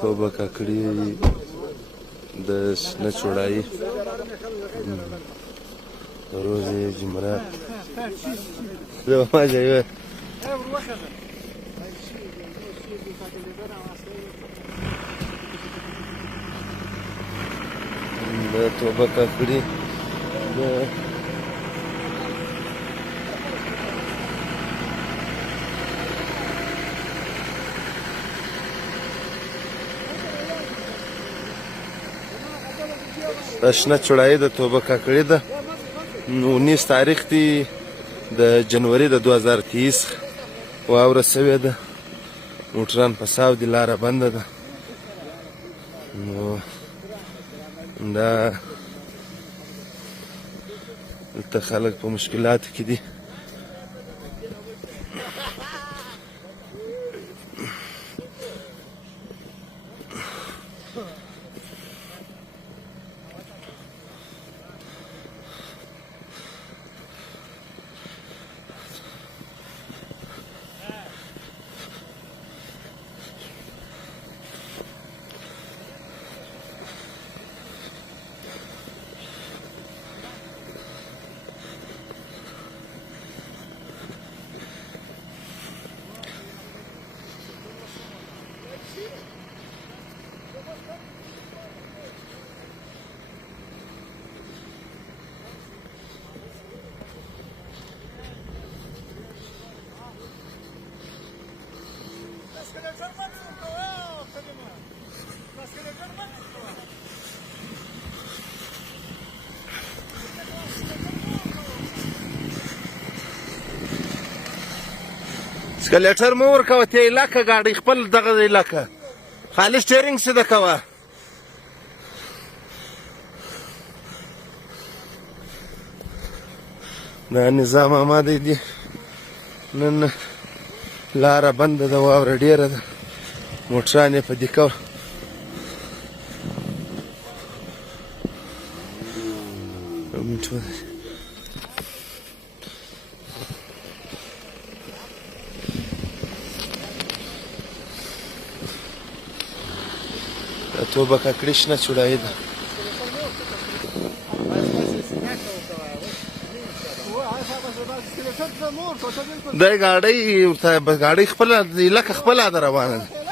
توبه کاکړي د شنه چوړایي روز جمعرات زه ما جایوه د توبه کاکړي د شنه چوړایي د توبه کاکړي ده 19 تاریخ دی د جنوري د 2023 واوره سوې ده موټران په ساو دي لاره بنده ده نو دا دلته خلک په مشکلاتو کې دي سکلیټر مو ورکوه ته علاقه ګاډۍ خپل دغه علاقه خالي سټیرینګ سیده کوه دا نظام آماده دي نن لاره بنده ده واوره ډیره ده موټران یې په دیکه توبه کاکړي شنه چوړایي ده دا ګاډۍ خپله علاقه خپله ده روانه ده